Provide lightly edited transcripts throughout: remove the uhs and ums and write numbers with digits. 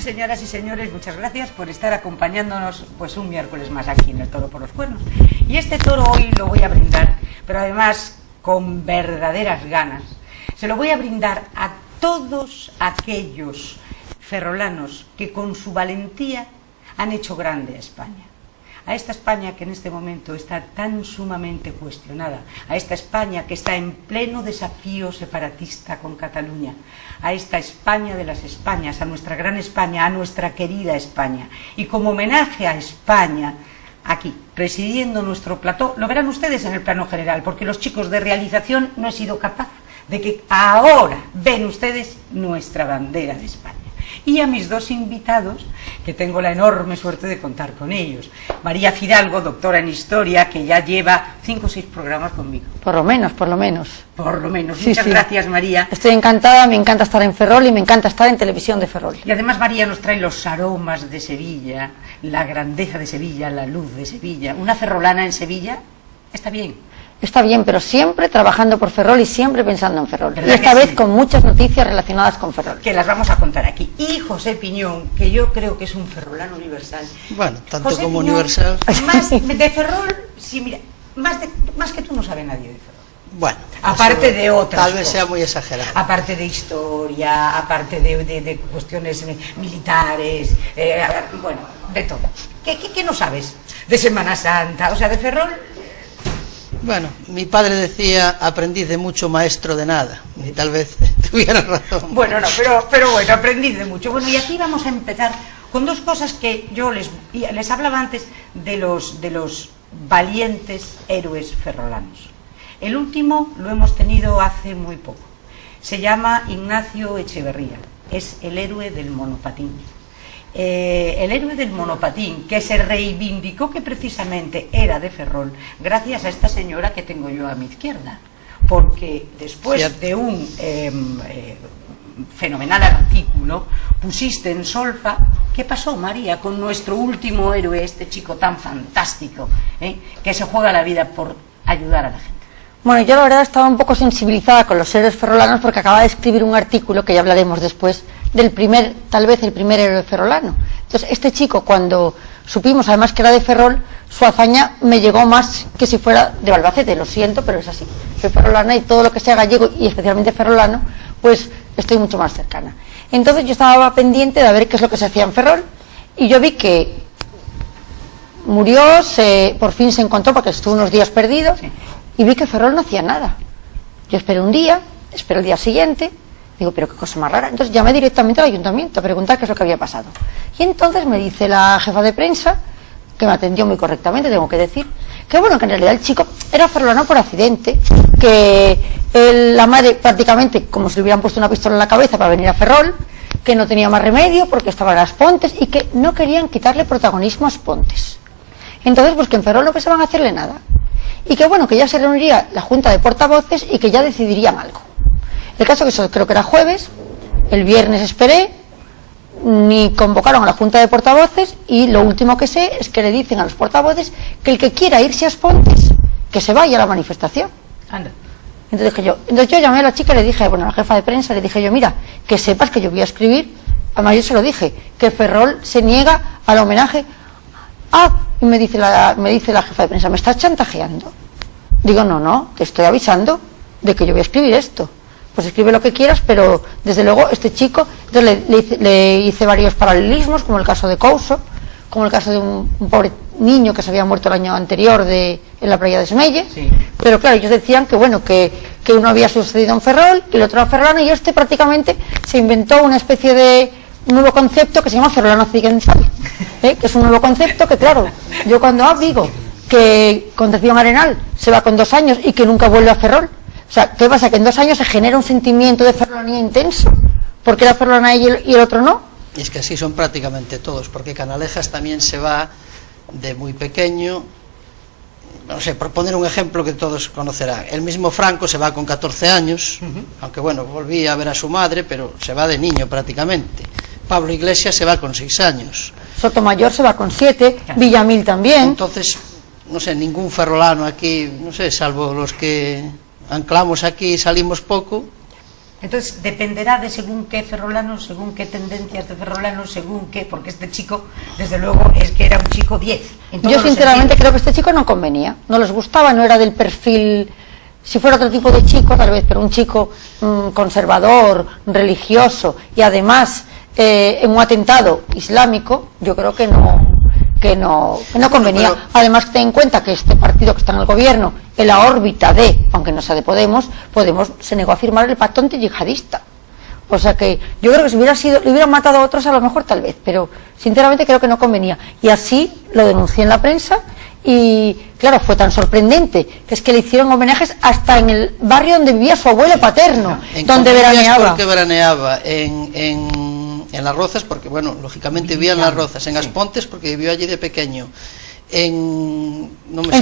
Señoras y señores, muchas gracias por estar acompañándonos pues un miércoles más aquí en el Toro por los Cuernos. Y este toro hoy lo voy a brindar, pero además con verdaderas ganas. Se lo voy a brindar a todos aquellos ferrolanos que con su valentía han hecho grande a España. A esta España que en este momento está tan sumamente cuestionada, a esta España que está en pleno desafío separatista con Cataluña, a esta España de las Españas, a nuestra gran España, a nuestra querida España. Y como homenaje a España, aquí, presidiendo nuestro plató, lo verán ustedes en el plano general, porque los chicos de realización no he sido capaz de que ahora ven ustedes nuestra bandera de España. Y a mis dos invitados, que tengo la enorme suerte de contar con ellos. María Fidalgo, doctora en Historia, que ya lleva 5 o 6 programas conmigo. Por lo menos, por lo menos. Por lo menos. Sí, Muchas gracias, María. Estoy encantada, me encanta estar en Ferrol y me encanta estar en televisión de Ferrol. Y además María nos trae los aromas de Sevilla, la grandeza de Sevilla, la luz de Sevilla. Una ferrolana en Sevilla está bien. Está bien, pero siempre trabajando por Ferrol y siempre pensando en Ferrol. Y esta que vez sí? con muchas noticias relacionadas con Ferrol. Que las vamos a contar aquí. Y José Piñón, que yo creo que es un ferrolano universal. Bueno, tanto José como Piñón, universal. Más de Ferrol, sí, mira, más que tú no sabe nadie de Ferrol. Bueno, aparte de otras tal vez cosas. sea muy exagerado. Aparte de historia, aparte de cuestiones militares, bueno, de todo. ¿Qué no sabes? De Semana Santa, o sea, de Ferrol. Bueno, mi padre decía, aprendiz de mucho, maestro de nada. Y tal vez tuviera razón. Bueno, no, pero bueno, aprendí de mucho. Bueno, y aquí vamos a empezar con dos cosas que yo les hablaba antes de los valientes héroes ferrolanos. El último lo hemos tenido hace muy poco. Se llama Ignacio Echeverría. Es el héroe del monopatín. El héroe del monopatín, que se reivindicó que precisamente era de Ferrol gracias a esta señora que tengo yo a mi izquierda, porque después de un fenomenal artículo pusiste en solfa qué pasó, María, con nuestro último héroe, este chico tan fantástico, que se juega la vida por ayudar a la gente. Bueno, yo la verdad estaba un poco sensibilizada con los héroes ferrolanos porque acababa de escribir un artículo que ya hablaremos después del tal vez el primer héroe ferrolano. Entonces, este chico, cuando supimos además que era de Ferrol, su hazaña me llegó más que si fuera de Albacete, lo siento, pero es así. Soy ferrolana y todo lo que sea gallego y especialmente ferrolano, pues estoy mucho más cercana. Entonces yo estaba pendiente de ver qué es lo que se hacía en Ferrol y yo vi que murió, por fin se encontró porque estuvo unos días perdido. Sí. Y vi que Ferrol no hacía nada. Yo esperé un día, esperé el día siguiente, digo, pero qué cosa más rara. Entonces llamé directamente al ayuntamiento a preguntar qué es lo que había pasado. Y entonces me dice la jefa de prensa, que me atendió muy correctamente, tengo que decir, que bueno, que en realidad el chico era ferrolano por accidente, que la madre prácticamente como si le hubieran puesto una pistola en la cabeza para venir a Ferrol, que no tenía más remedio porque estaba en Aspontes y que no querían quitarle protagonismo a Aspontes. Entonces, pues que en Ferrol no pensaban hacerle nada. Y que bueno, que ya se reuniría la junta de portavoces y que ya decidirían algo. El caso que eso creo que era jueves, el viernes esperé, ni convocaron a la junta de portavoces y lo último que sé es que le dicen a los portavoces que el que quiera irse a Aspontes, que se vaya a la manifestación. Anda. Entonces yo llamé a la chica y le dije, bueno, a la jefa de prensa le dije yo, mira, que sepas que yo voy a escribir, además yo se lo dije, que Ferrol se niega al homenaje. Y me dice la jefa de prensa, ¿me estás chantajeando? Digo, no, te estoy avisando de que yo voy a escribir esto. Pues escribe lo que quieras, pero desde luego este chico, entonces le hice varios paralelismos, como el caso de Couso, como el caso de un pobre niño que se había muerto el año anterior en la playa de Semelle. Sí. Pero claro, ellos decían que bueno, que uno había sucedido en Ferrol, que el otro era ferrolano, y este prácticamente se inventó una especie de un nuevo concepto que se llama ferrolano occidental, que es un nuevo concepto que claro, yo cuando digo que Concepción Arenal se va con 2 años y que nunca vuelve a Ferrol, o sea, ¿qué pasa? Que en 2 años se genera un sentimiento de ferrolanía intenso, porque era ferrolana y el otro no. Y es que así son prácticamente todos, porque Canalejas también se va de muy pequeño, no sé, por poner un ejemplo que todos conocerán, el mismo Franco se va con 14 años, aunque bueno, volví a ver a su madre, pero se va de niño prácticamente. Pablo Iglesias se va con 6 años. Sotomayor se va con 7, Villamil también. Entonces, no sé, ningún ferrolano aquí, no sé, salvo los que anclamos aquí y salimos poco. Entonces dependerá de según qué ferrolano, según qué tendencias de ferrolano, según qué, porque este chico, desde luego, es que era un chico 10. Yo sinceramente creo que este chico no convenía, no les gustaba, no era del perfil, si fuera otro tipo de chico tal vez, pero un chico conservador, religioso y además en un atentado islámico, yo creo que no convenía. Además, ten en cuenta que este partido que está en el gobierno, en la órbita de, aunque no sea de Podemos se negó a firmar el pacto antiyihadista. O sea que yo creo que si hubiera sido, le hubieran matado a otros a lo mejor tal vez, pero sinceramente creo que no convenía. Y así lo denuncié en la prensa y claro, fue tan sorprendente que es que le hicieron homenajes hasta en el barrio donde vivía su abuelo paterno, donde veraneaba. Porque veraneaba en Las Rozas, porque bueno, lógicamente vivía en Las Rozas, en Aspontes porque vivió allí de pequeño, en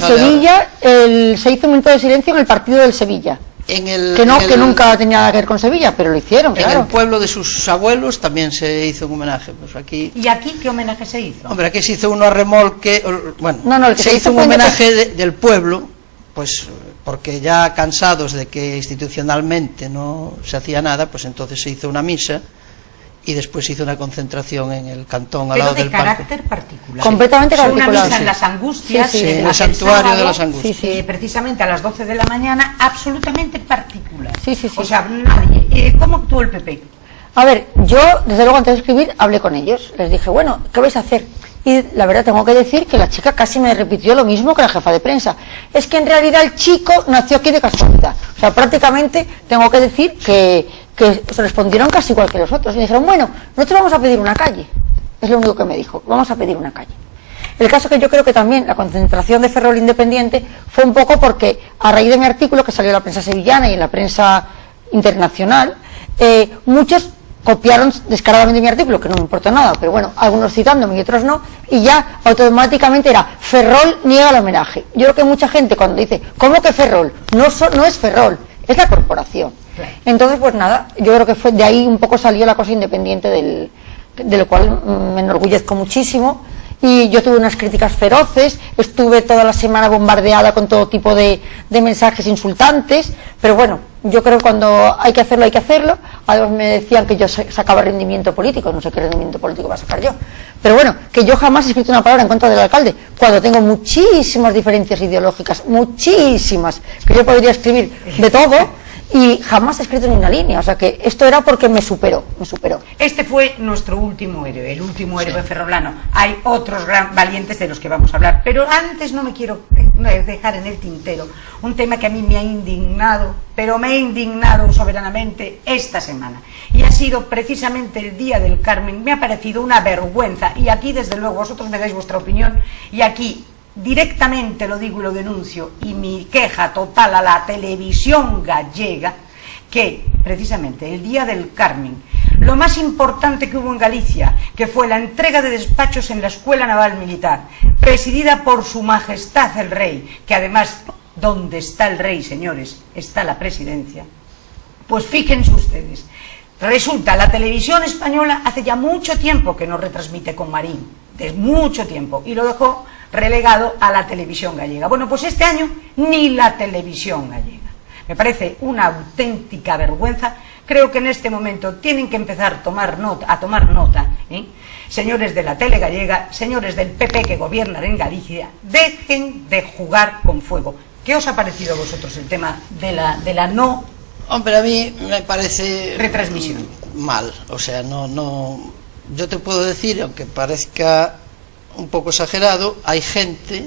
Sevilla se hizo un minuto de silencio en el partido del Sevilla, que nunca tenía nada que ver con Sevilla, pero lo hicieron, claro. En el pueblo de sus abuelos también se hizo un homenaje, pues aquí. ¿Y aquí qué homenaje se hizo? Hombre, aquí se hizo uno a remolque, bueno, el que se hizo un homenaje del pueblo, pues porque ya cansados de que institucionalmente no se hacía nada, pues entonces se hizo una misa y después hizo una concentración en el cantón al lado del parque. Pero de carácter particular. Completamente particular. Una misa en las Angustias, en el santuario de las Angustias. Precisamente a las 12 de la mañana, absolutamente particular. Sí. O sea, nadie. ¿Cómo actuó el PP? A ver, yo desde luego antes de escribir hablé con ellos, les dije, bueno, ¿qué vais a hacer? Y la verdad tengo que decir que la chica casi me repitió lo mismo que la jefa de prensa. Es que en realidad el chico nació aquí de casualidad. O sea, prácticamente tengo que decir que se respondieron casi igual que los otros. Y dijeron, bueno, nosotros vamos a pedir una calle. Es lo único que me dijo, vamos a pedir una calle. El caso que yo creo que también la concentración de Ferrol Independiente fue un poco porque a raíz de mi artículo que salió en la prensa sevillana y en la prensa internacional, muchos copiaron descaradamente mi artículo, que no me importa nada, pero bueno, algunos citándome y otros no, y ya automáticamente era Ferrol niega el homenaje. Yo creo que mucha gente cuando dice, ¿cómo que Ferrol? No es Ferrol, es la corporación. Entonces, pues nada, yo creo que fue de ahí un poco salió la cosa independiente de lo cual me enorgullezco muchísimo. Y yo tuve unas críticas feroces, estuve toda la semana bombardeada con todo tipo de mensajes insultantes, pero bueno, yo creo que cuando hay que hacerlo, hay que hacerlo. Además me decían que yo sacaba rendimiento político, no sé qué rendimiento político va a sacar yo, pero bueno, que yo jamás he escrito una palabra en contra del alcalde, cuando tengo muchísimas diferencias ideológicas, muchísimas, que yo podría escribir de todo, y jamás he escrito ni una línea, o sea que esto era porque me superó. Este fue nuestro último héroe, el último héroe ferrolano. Hay otros gran valientes de los que vamos a hablar, pero antes no me quiero dejar en el tintero un tema que a mí me ha indignado, pero me ha indignado soberanamente esta semana, y ha sido precisamente el Día del Carmen. Me ha parecido una vergüenza, y aquí desde luego vosotros me dais vuestra opinión, y aquí directamente lo digo y lo denuncio, y mi queja total a la televisión gallega, que precisamente el Día del Carmen, lo más importante que hubo en Galicia, que fue la entrega de despachos en la Escuela Naval Militar, presidida por Su Majestad el Rey, que además, donde está el rey, señores, está la presidencia, pues fíjense ustedes, resulta, la televisión española hace ya mucho tiempo que no retransmite con Marín, de mucho tiempo, y lo dejó relegado a la televisión gallega. Bueno, pues este año ni la televisión gallega. Me parece una auténtica vergüenza. Creo que en este momento tienen que empezar a tomar nota, señores de la tele gallega, señores del PP que gobiernan en Galicia, dejen de jugar con fuego. ¿Qué os ha parecido a vosotros el tema de la no? Hombre, a mí me parece retransmisión mal, o sea, no. Yo te puedo decir, aunque parezca un poco exagerado, hay gente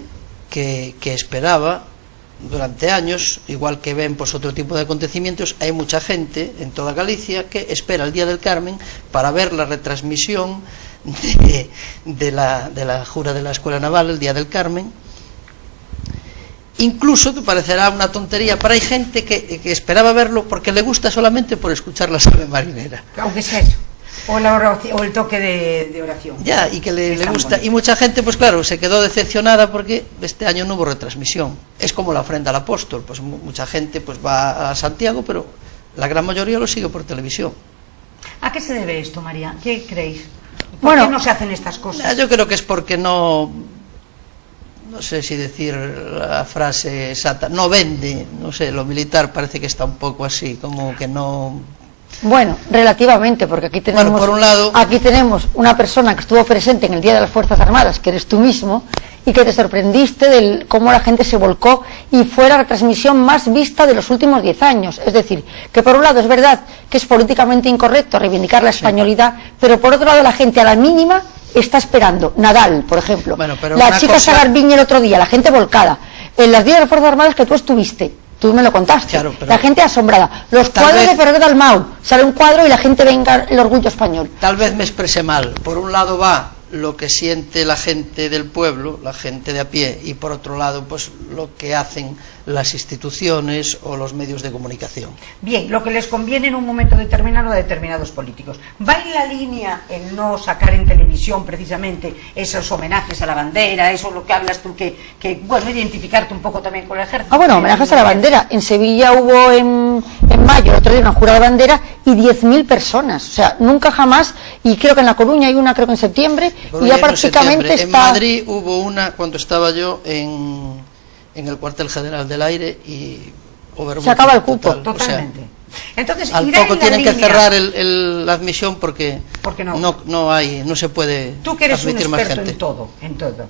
que esperaba durante años, igual que ven pues otro tipo de acontecimientos, hay mucha gente en toda Galicia que espera el Día del Carmen para ver la retransmisión de la jura de la Escuela Naval, el Día del Carmen. Incluso te parecerá una tontería, pero hay gente que esperaba verlo porque le gusta solamente por escuchar la ave marinera. Aunque sea eso. O la oración, o el toque de oración. Ya, y que le gusta. Bonito. Y mucha gente, pues claro, se quedó decepcionada porque este año no hubo retransmisión. Es como la ofrenda al apóstol, pues mucha gente pues va a Santiago, pero la gran mayoría lo sigue por televisión. ¿A qué se debe esto, María? ¿Qué creéis? ¿Por Bueno, qué no se hacen estas cosas? Yo creo que es porque no sé si decir la frase exacta, no vende, no sé, lo militar parece que está un poco así, como que no... Bueno, relativamente, porque aquí tenemos, Bueno, por un lado, aquí tenemos una persona que estuvo presente en el Día de las Fuerzas Armadas, que eres tú mismo, y que te sorprendiste de cómo la gente se volcó y fue la retransmisión más vista de los últimos 10 años. Es decir, que por un lado es verdad que es políticamente incorrecto reivindicar la españolidad, pero por otro lado la gente a la mínima está esperando. Nadal, por ejemplo, bueno, pero la una chica cosa... Sagarbiñe el otro día, la gente volcada, en las Días de las Fuerzas Armadas que tú estuviste. Tú me lo contaste, claro, pero la gente asombrada. Los cuadros vez, de Ferrer Dalmau, sale un cuadro y la gente venga el orgullo español. Tal vez me expresé mal. Por un lado va lo que siente la gente del pueblo, la gente de a pie, y por otro lado pues lo que hacen las instituciones o los medios de comunicación. Bien, lo que les conviene en un momento determinado a determinados políticos. ¿Va en la línea el no sacar en televisión precisamente esos homenajes a la bandera, eso es lo que hablas tú, que bueno, identificarte un poco también con el ejército? Ah, bueno, homenajes a la bandera. En Sevilla hubo en mayo, el otro día, una jurada de bandera y 10.000 personas. O sea, nunca jamás, y creo que en La Coruña hay una, creo que en septiembre, y ya prácticamente está... En Madrid hubo una cuando estaba yo en el cuartel general del aire y se acaba el cupo. Totalmente. O sea, entonces, al poco tienen que cerrar la admisión porque no se puede tú que eres un admitir más experto gente. en todo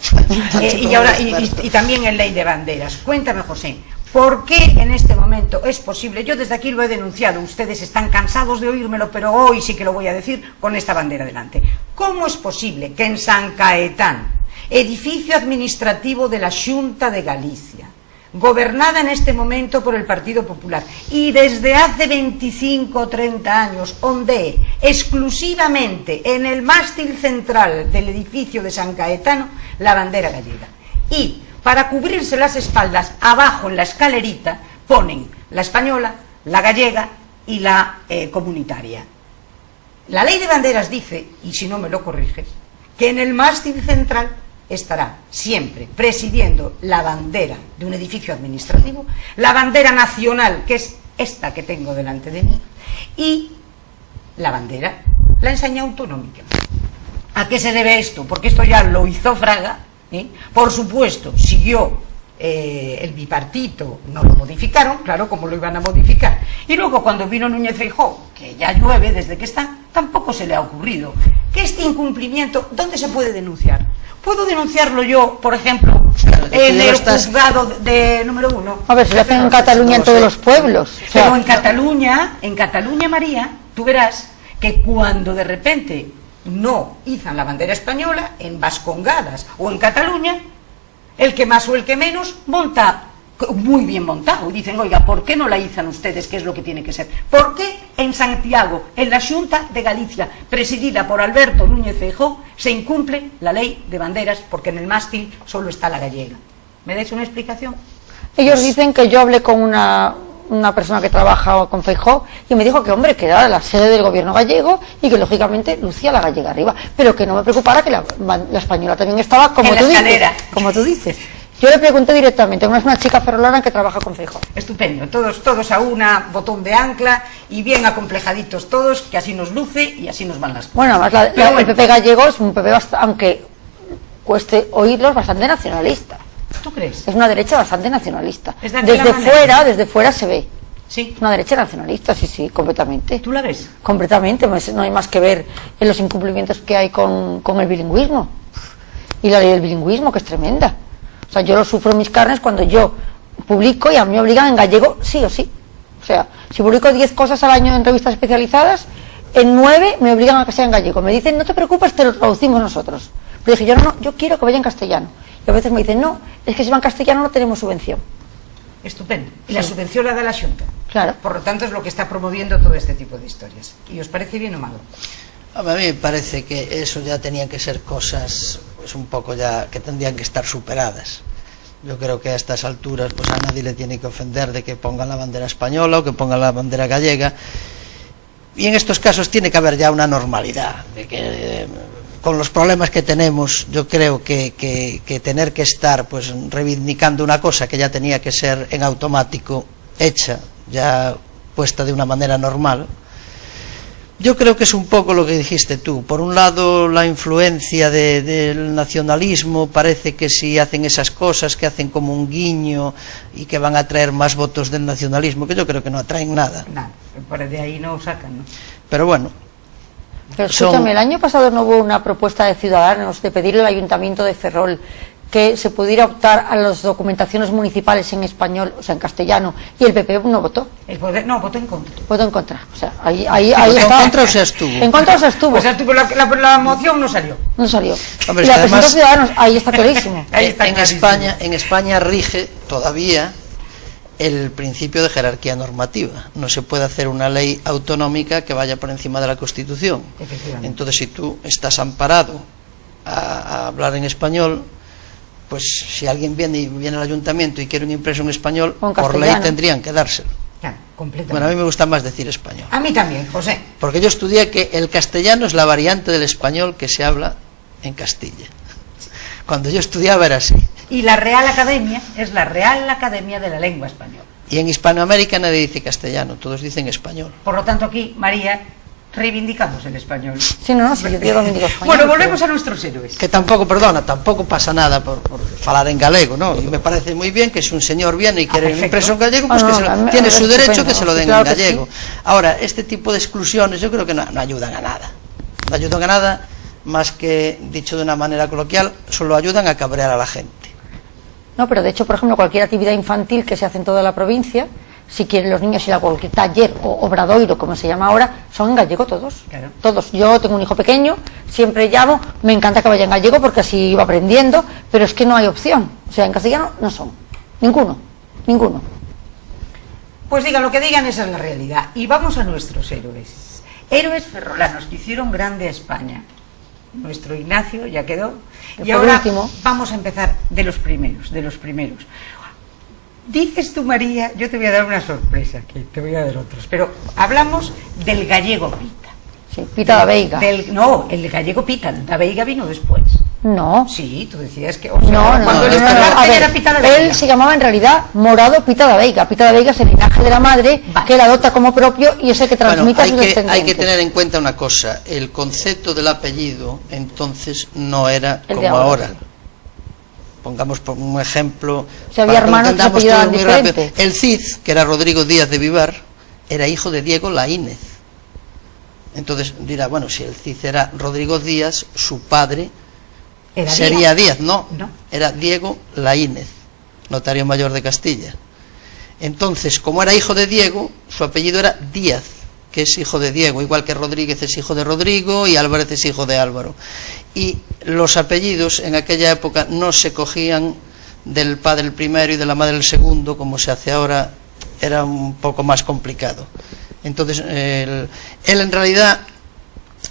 y también en ley de banderas, cuéntame, José, ¿por qué en este momento es posible? Yo desde aquí lo he denunciado, ustedes están cansados de oírmelo, pero hoy sí que lo voy a decir con esta bandera delante. ¿Cómo es posible que en San Caetán, edificio administrativo de la Xunta de Galicia, gobernada en este momento por el Partido Popular, y desde hace 25 o 30 años ondee exclusivamente en el mástil central del edificio de San Caetano la bandera gallega? Y para cubrirse las espaldas, abajo en la escalerita ponen la española, la gallega y la comunitaria. La ley de banderas dice, y si no me lo corriges, que en el mástil central estará siempre presidiendo la bandera de un edificio administrativo, la bandera nacional, que es esta que tengo delante de mí, y la bandera, la enseña autonómica. ¿A qué se debe esto? Porque esto ya lo hizo Fraga, ¿eh? Por supuesto, siguió el bipartito, no lo modificaron, claro, como lo iban a modificar. Y luego cuando vino Núñez Feijóo, que ya llueve desde que está, tampoco se le ha ocurrido que este incumplimiento, ¿dónde se puede denunciar? ¿Puedo denunciarlo yo, por ejemplo, en el juzgado de número 1? A ver, se lo hacen en Cataluña, en todos los pueblos. O sea, pero en Cataluña, María, tú verás que cuando de repente no izan la bandera española, en Vascongadas o en Cataluña, el que más o el que menos monta muy bien montado. Y dicen, oiga, ¿por qué no la izan ustedes? ¿Qué es lo que tiene que ser? ¿Por qué en Santiago, en la Xunta de Galicia, presidida por Alberto Núñez Feijóo, se incumple la ley de banderas porque en el mástil solo está la gallega? ¿Me dais una explicación? Ellos dicen que yo hablé con una persona que trabaja con Feijóo y me dijo que, hombre, que era la sede del gobierno gallego y que lógicamente lucía la gallega arriba, pero que no me preocupara que la española también estaba como tú dices. Yo le pregunté directamente, es una chica ferrolana que trabaja con Feijóo. Estupendo, todos a una, botón de ancla y bien acomplejaditos todos, que así nos luce y así nos van las cosas. Bueno, además el PP gallego es un PP, aunque cueste oírlo, es bastante nacionalista. ¿Tú crees? Es una derecha bastante nacionalista. Desde fuera se ve. Sí. Es una derecha nacionalista, sí, completamente. ¿Tú la ves? Completamente, no hay más que ver en los incumplimientos que hay con el bilingüismo. Y la ley del bilingüismo, que es tremenda. O sea, yo lo sufro en mis carnes cuando yo publico y a mí me obligan en gallego sí o sí. O sea, si publico 10 cosas al año en revistas especializadas, en 9 me obligan a que sea en gallego. Me dicen, no te preocupes, te lo traducimos nosotros. Pero dije, yo quiero que vaya en castellano. Y a veces me dicen, no, es que si va en castellano no tenemos subvención. Estupendo. Y la subvención la da la Xunta. Claro. Por lo tanto es lo que está promoviendo todo este tipo de historias. ¿Y os parece bien o malo? A mí me parece que eso ya tenían que ser cosas pues un poco ya que tendrían que estar superadas. Yo creo que a estas alturas pues a nadie le tiene que ofender de que pongan la bandera española o que pongan la bandera gallega. Y en estos casos tiene que haber ya una normalidad, de que con los problemas que tenemos, yo creo que tener que estar pues reivindicando una cosa que ya tenía que ser en automático hecha, ya puesta de una manera normal, yo creo que es un poco lo que dijiste tú. Por un lado, la influencia del nacionalismo, parece que si hacen esas cosas, que hacen como un guiño y que van a traer más votos del nacionalismo, que yo creo que no atraen nada. Nada, por de ahí no sacan, ¿no? Pero bueno. Pero escúchame, el año pasado no hubo una propuesta de Ciudadanos de pedirle al Ayuntamiento de Ferrol que se pudiera optar a las documentaciones municipales en español, o sea, en castellano, y el PP no votó. No, votó en contra. Votó en contra. O sea, ahí ¿Votó está. en contra o se abstuvo? En contra o se abstuvo. O sea, la moción no salió. No salió. Hombre, Y es la que presentó además, Ciudadanos, ahí está clarísimo. Ahí está clarísimo. En España rige todavía el principio de jerarquía normativa. No se puede hacer una ley autonómica que vaya por encima de la Constitución. Efectivamente. Entonces, si tú estás amparado a hablar en español, pues si alguien viene al ayuntamiento y quiere un impreso en español, por ley tendrían que dárselo. Claro, completamente. Bueno, a mí me gusta más decir español. A mí también, José. Porque yo estudié que el castellano es la variante del español que se habla en Castilla. Cuando yo estudiaba era así. Y la Real Academia es la Real Academia de la Lengua Española. Y en Hispanoamérica nadie dice castellano, todos dicen español. Por lo tanto, aquí, María, reivindicamos el español. Sí, no, sí, yo también digo español. Bueno, volvemos a nuestros héroes. Que tampoco, tampoco pasa nada por falar en galego, ¿no? Y me parece muy bien que si un señor viene y quiere un impreso en gallego, pues tiene su derecho que se lo den en gallego. Ahora, este tipo de exclusiones yo creo que no ayudan a nada. No ayudan a nada, más que, dicho de una manera coloquial, solo ayudan a cabrear a la gente. No, pero de hecho, por ejemplo, cualquier actividad infantil que se hace en toda la provincia, si quieren los niños ir a cualquier taller o obradoiro, como se llama ahora, son en gallego todos. Claro. Todos. Yo tengo un hijo pequeño, siempre llamo, me encanta que vaya en gallego porque así va aprendiendo, pero es que no hay opción. O sea, en castellano no son. Ninguno. Pues digan lo que digan, esa es la realidad. Y vamos a nuestros héroes. Héroes ferrolanos que hicieron grande a España. Nuestro Ignacio ya quedó. Y ahora vamos a empezar de los primeros. Dices tú, María, yo te voy a dar una sorpresa, que te voy a dar otros, pero hablamos del gallego Pita. Sí, Pita da Veiga. No, el gallego Pita, da Veiga vino después. No. Sí, tú decías que... Cuando era Pita da Veiga. Él se llamaba en realidad Morado Pita da Veiga. Pita da Veiga es el linaje de la madre, que la adopta como propio y es el que transmite a sus descendientes. Hay que tener en cuenta una cosa, el concepto del apellido entonces no era como ahora. Sí. Pongamos por un ejemplo, si había hermanos que se apellidaban diferente. El Cid, que era Rodrigo Díaz de Vivar, era hijo de Diego Laínez. Entonces dirá, bueno, si el Cid era Rodrigo Díaz, su padre sería Díaz. No, era Diego Laínez, notario mayor de Castilla. Entonces, como era hijo de Diego, su apellido era Díaz, que es hijo de Diego, igual que Rodríguez es hijo de Rodrigo y Álvarez es hijo de Álvaro. Y los apellidos en aquella época no se cogían del padre el primero y de la madre el segundo, como se hace ahora, era un poco más complicado. Entonces, él en realidad,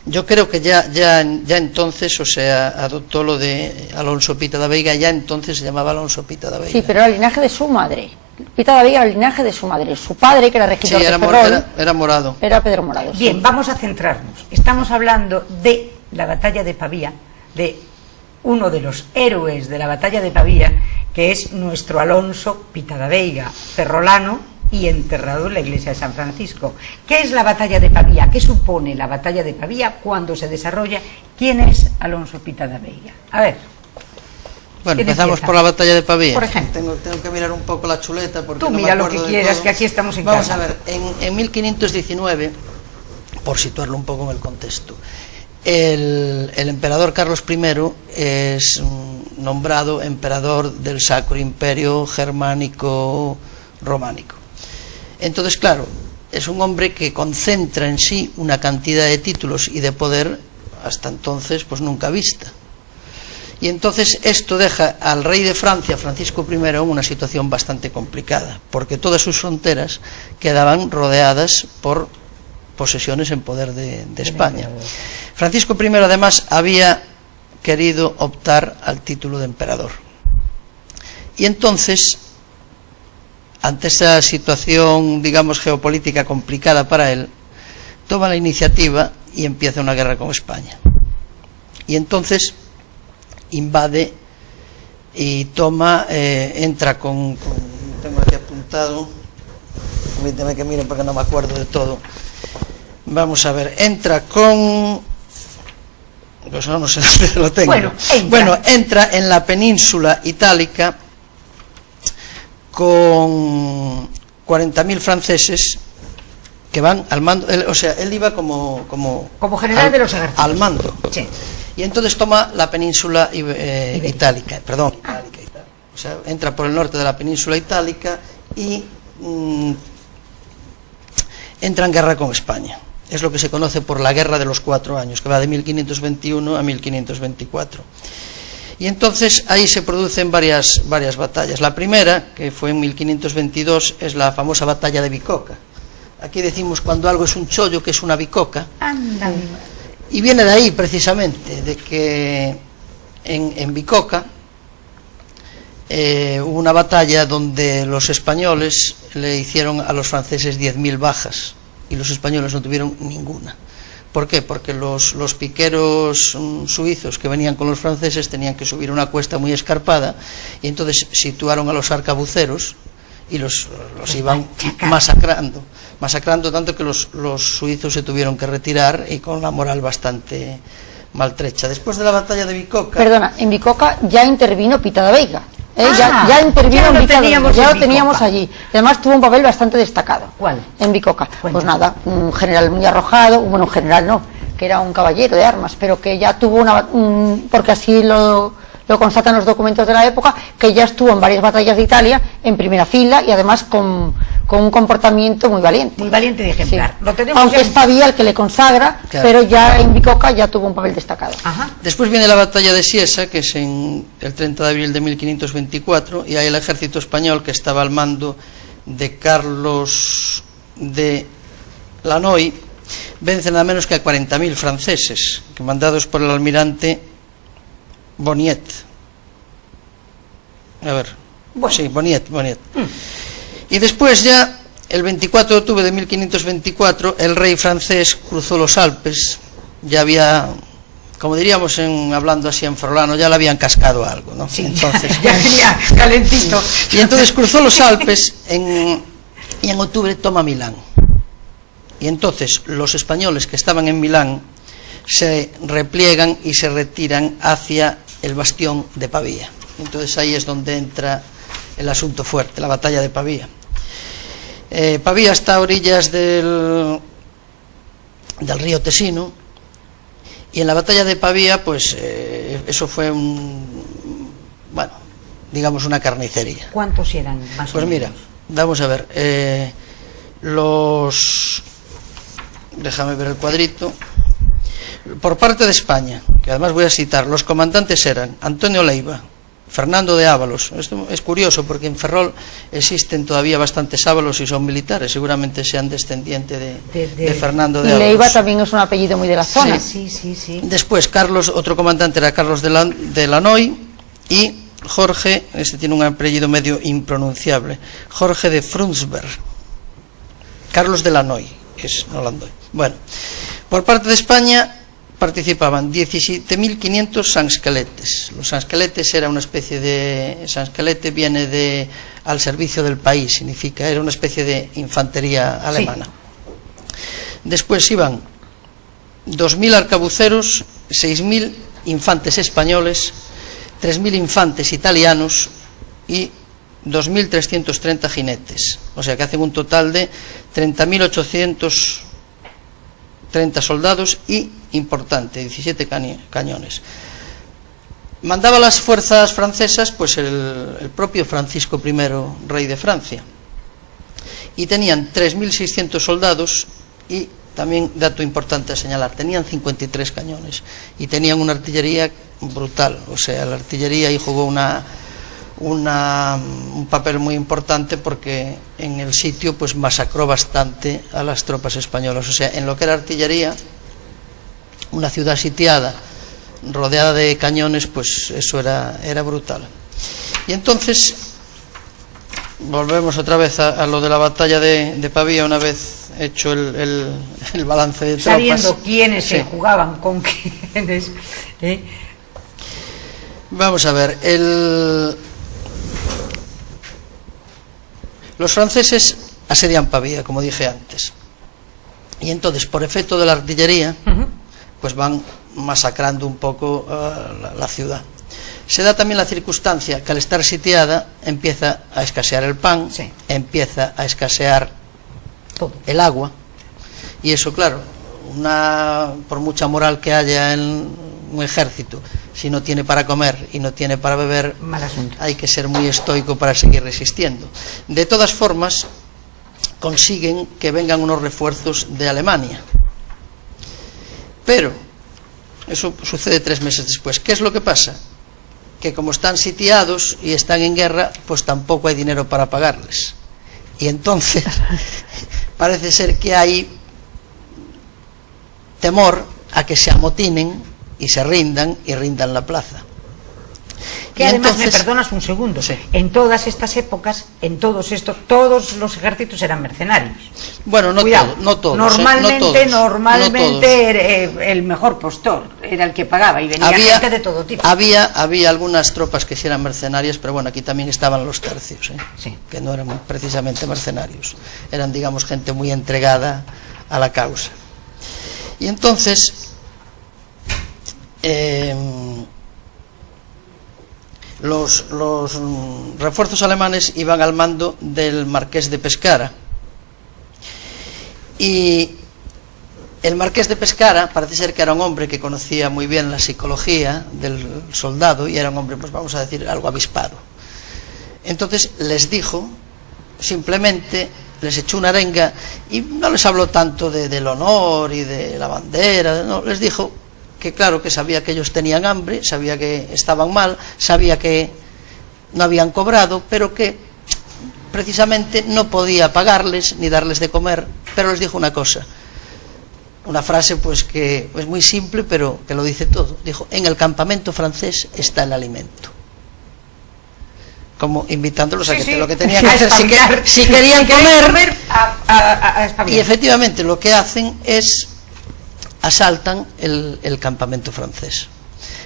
yo creo que ya entonces, o sea, adoptó lo de Alonso Pita da Veiga, ya entonces se llamaba Alonso Pita da Veiga. Sí, pero era el linaje de su madre. Pita da Veiga era el linaje de su madre. Su padre, que era regidor de Ferrol, era Morado. Era Pedro Morado. Bien, vamos a centrarnos. Estamos hablando de la batalla de Pavía, de uno de los héroes de la batalla de Pavía, que es nuestro Alonso Pita da Veiga, ferrolano y enterrado en la iglesia de San Francisco. ¿Qué es la batalla de Pavía? ¿Qué supone la batalla de Pavía? ¿Cuándo se desarrolla? ¿Quién es Alonso Pita da Veiga? A ver. Bueno, empezamos por la batalla de Pavía. Por ejemplo. Tengo que mirar un poco la chuleta porque tú no mira me lo acuerdo que quieras, todo. que aquí estamos en casa. Vamos a ver, en 1519, por situarlo un poco en el contexto, el emperador Carlos I es nombrado emperador del Sacro Imperio Germánico Románico. Entonces, claro, es un hombre que concentra en sí una cantidad de títulos y de poder hasta entonces pues nunca vista. Y entonces esto deja al rey de Francia, Francisco I, en una situación bastante complicada, porque todas sus fronteras quedaban rodeadas por posesiones en poder de España. Francisco I, además, había querido optar al título de emperador. Y entonces, ante esa situación, digamos, geopolítica complicada para él, toma la iniciativa y empieza una guerra con España. Y entonces invade y toma, entra con tengo aquí apuntado, permíteme que mire porque no me acuerdo de todo. Vamos a ver, entra con, pues no sé dónde lo tengo. Bueno, entra en la península itálica con 40.000 franceses que van al mando, o sea, él iba como general de los ejércitos al mando. Sí. Y entonces toma la península itálica, o sea, entra por el norte de la península itálica y entra en guerra con España. Es lo que se conoce por la Guerra de los 4 años, que va de 1521 a 1524. Y entonces ahí se producen varias batallas. La primera, que fue en 1522, es la famosa batalla de Bicoca. Aquí decimos cuando algo es un chollo, que es una bicoca. Anda. Y viene de ahí precisamente, de que en Bicoca hubo una batalla donde los españoles le hicieron a los franceses 10.000 bajas y los españoles no tuvieron ninguna. ¿Por qué? Porque los piqueros suizos que venían con los franceses tenían que subir una cuesta muy escarpada y entonces situaron a los arcabuceros y los iban masacrando tanto que los suizos se tuvieron que retirar y con la moral bastante maltrecha. Después de la batalla de Bicoca... Perdona, en Bicoca ya intervino Pita de Veiga. Ya intervino en Pita de Veiga, ya lo teníamos Bicoca. allí. Y además tuvo un papel bastante destacado. ¿Cuál? En Bicoca. Cuéntame. Pues nada, un general muy arrojado, bueno, un general no, que era un caballero de armas, pero que ya tuvo porque así lo constatan los documentos de la época, que ya estuvo en varias batallas de Italia en primera fila y además con un comportamiento muy valiente. Muy valiente y ejemplar. Sí. Lo tenemos Aunque ya... es Pavía el que le consagra, Claro. pero ya en Bicoca ya tuvo un papel destacado. Ajá. Después viene la batalla de Siesa, que es en el 30 de abril de 1524, y hay el ejército español que estaba al mando de Carlos de Lanoy, vence nada menos que a 40.000 franceses, que mandados por el almirante Bonniet. A ver, Bueno. sí, Bonniet. Y después ya, el 24 de octubre de 1524, el rey francés cruzó los Alpes, ya había, como diríamos hablando así en ferrolano, ya le habían cascado algo, ¿no? Sí, Entonces, ya venía calentito. y entonces cruzó los Alpes y en octubre toma Milán. Y entonces los españoles que estaban en Milán se repliegan y se retiran hacia el bastión de Pavía. Entonces ahí es donde entra el asunto fuerte, la batalla de Pavía. Pavía está a orillas del río Tesino, y en la batalla de Pavía pues eso fue digamos una carnicería. ¿Cuántos eran más o Pues menos? mira, vamos a ver, déjame ver el cuadrito. Por parte de España, que además voy a citar, los comandantes eran Antonio Leiva, Fernando de Ábalos. Esto es curioso porque en Ferrol existen todavía bastantes Ábalos y son militares, seguramente sean descendientes de Fernando de Y Ábalos. Leiva también es un apellido muy de la zona. Sí. Después otro comandante era Carlos de Lanoy, y Jorge, este tiene un apellido medio impronunciable, Jorge de Frunsberg. Carlos de Lanoy, no Landoy. Bueno, por parte de España participaban 17.500 sansqueletes. Los sansqueletes era una especie de... Sansquelete viene de al servicio del país, significa, era una especie de infantería alemana. Sí. Después iban 2.000 arcabuceros, 6.000 infantes españoles, 3.000 infantes italianos y 2.330 jinetes. O sea que hacen un total de 30.830 soldados y, importante, 17 cañones. Mandaba las fuerzas francesas pues el propio Francisco I, rey de Francia, y tenían 3.600 soldados y, también dato importante a señalar, tenían 53 cañones y tenían una artillería brutal. O sea, la artillería ahí jugó un papel muy importante porque en el sitio pues masacró bastante a las tropas españolas. O sea, en lo que era artillería, una ciudad sitiada rodeada de cañones, pues eso era brutal. Y entonces volvemos otra vez a lo de la batalla de Pavía, una vez hecho el balance de tropas. Sabiendo quiénes Sí. se jugaban con quiénes. Vamos a ver, los franceses asedian Pavía, como dije antes, y entonces por efecto de la artillería pues van masacrando un poco la ciudad. Se da también la circunstancia que al estar sitiada empieza a escasear el pan, Sí. empieza a escasear Todo. el agua, y eso, claro, por mucha moral que haya en un ejército, si no tiene para comer y no tiene para beber, Mal asunto. hay que ser muy estoico para seguir resistiendo. De todas formas, consiguen que vengan unos refuerzos de Alemania, pero eso sucede 3 meses después. ¿Qué es lo que pasa? Que como están sitiados y están en guerra, pues tampoco hay dinero para pagarles, y entonces parece ser que hay temor a que se amotinen y se rindan y rindan la plaza. Que Y además, entonces- me perdonas un segundo, Sí. en todas estas épocas, todos los ejércitos eran mercenarios. Bueno, no Cuidado, todos, no todos, normalmente, no todos. era el mejor postor, era el que pagaba, y venía gente de todo tipo. Había algunas tropas que sí eran mercenarias, pero bueno, aquí también estaban los tercios, Sí. que no eran precisamente mercenarios, eran, digamos, gente muy entregada a la causa. Y entonces los refuerzos alemanes iban al mando del marqués de Pescara, y el marqués de Pescara parece ser que era un hombre que conocía muy bien la psicología del soldado, y era un hombre, pues vamos a decir, algo avispado. Entonces les dijo, simplemente les echó una arenga, y no les habló tanto del honor y de la bandera, no, les dijo que claro, que sabía que ellos tenían hambre, sabía que estaban mal, sabía que no habían cobrado, pero que precisamente no podía pagarles ni darles de comer. Pero les dijo una cosa, una frase pues que es muy simple, pero que lo dice todo. Dijo: en el campamento francés está el alimento. Como invitándolos a que lo que tenían que hacer, si querían comer, a espabilar. y efectivamente lo que hacen es asaltan el campamento francés,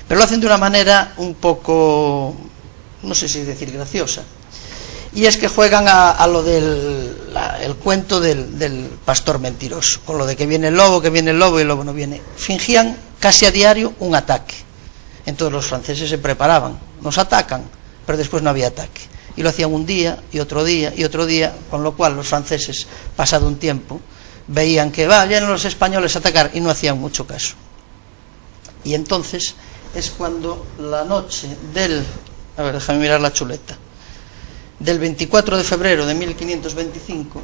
pero lo hacen de una manera un poco, no sé si decir graciosa, y es que juegan a lo del el cuento del pastor mentiroso, con lo de que viene el lobo y el lobo no viene. Fingían casi a diario un ataque. Entonces los franceses se preparaban, nos atacan, pero después no había ataque, y lo hacían un día y otro día y otro día, con lo cual los franceses, pasado un tiempo, veían que vienen los españoles a atacar, y no hacían mucho caso. Y entonces es cuando la noche déjame mirar la chuleta, del 24 de febrero de 1525,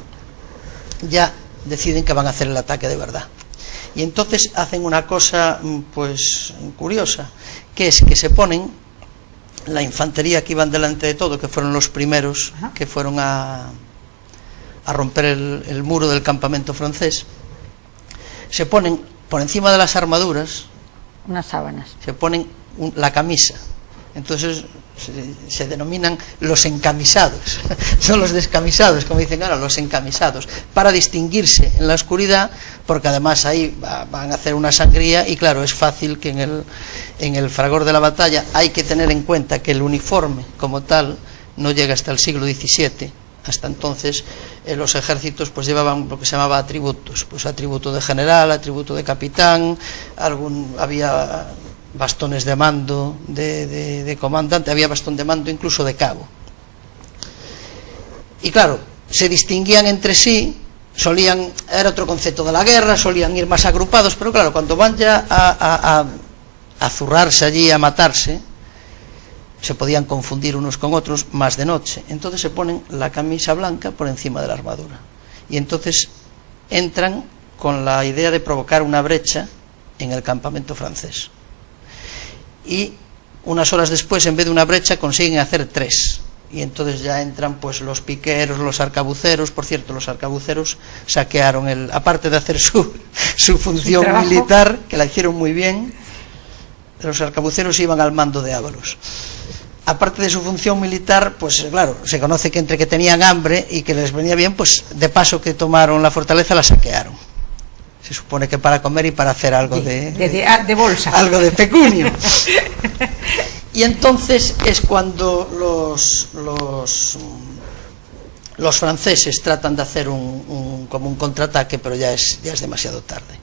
ya deciden que van a hacer el ataque de verdad. Y entonces hacen una cosa pues curiosa, que es que se ponen la infantería que iban delante de todo, que fueron los primeros que fueron a romper el muro del campamento francés, se ponen por encima de las armaduras unas sábanas, se ponen la camisa. Entonces se denominan los encamisados, son los descamisados, como dicen ahora, los encamisados, para distinguirse en la oscuridad, porque además ahí van a hacer una sangría, y claro, es fácil que en el fragor de la batalla hay que tener en cuenta que el uniforme como tal no llega hasta el siglo XVII. Hasta entonces los ejércitos pues llevaban lo que se llamaba atributos, pues atributo de general, atributo de capitán, había bastones de mando de comandante, había bastón de mando incluso de cabo. Y claro, se distinguían entre sí, era otro concepto de la guerra, solían ir más agrupados, pero claro, cuando van ya a zurrarse allí, a matarse, se podían confundir unos con otros más de noche. Entonces se ponen la camisa blanca por encima de la armadura, y entonces entran con la idea de provocar una brecha en el campamento francés, y unas horas después, en vez de una brecha, consiguen hacer 3, y entonces ya entran pues los piqueros, los arcabuceros. Por cierto, los arcabuceros saquearon aparte de hacer su función militar, que la hicieron muy bien, los arcabuceros iban al mando de Ábalos. aparte de su función militar, pues claro, se conoce que entre que tenían hambre y que les venía bien, pues de paso que tomaron la fortaleza la saquearon. Se supone que para comer y para hacer algo de bolsa. Algo de pecunio. Y entonces es cuando los franceses tratan de hacer como un contraataque, pero ya es demasiado tarde.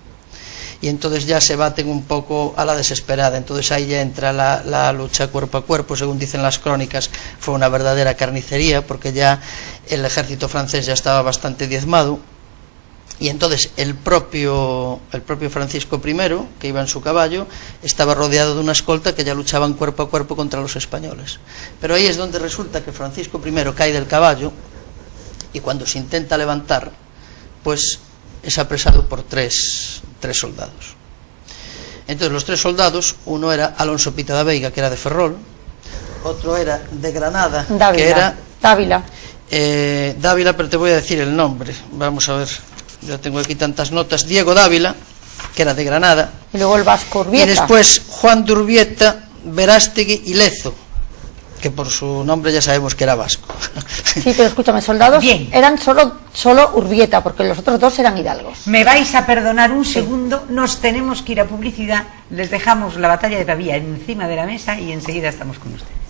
Y entonces ya se baten un poco a la desesperada. Entonces ahí ya entra la lucha cuerpo a cuerpo. Según dicen las crónicas, fue una verdadera carnicería, porque ya el ejército francés ya estaba bastante diezmado. Y entonces el propio Francisco I, que iba en su caballo, estaba rodeado de una escolta que ya luchaban cuerpo a cuerpo contra los españoles. Pero ahí es donde resulta que Francisco I cae del caballo, y cuando se intenta levantar, pues es apresado por tres soldados. Entonces los 3 soldados, uno era Alonso Pita da Veiga, que era de Ferrol, otro era de Granada, Dávila, que era Dávila, pero te voy a decir el nombre, vamos a ver, ya tengo aquí tantas notas. Diego Dávila, que era de Granada, y luego el vasco Urbieta, y después Juan de Urbieta, Verástegui y Lezo, que por su nombre ya sabemos que era vasco. Sí, pero escúchame, soldados Bien. eran solo Urbieta, porque los otros 2 eran hidalgos. Me vais a perdonar un segundo, nos tenemos que ir a publicidad, les dejamos la batalla de Pavía encima de la mesa y enseguida estamos con ustedes.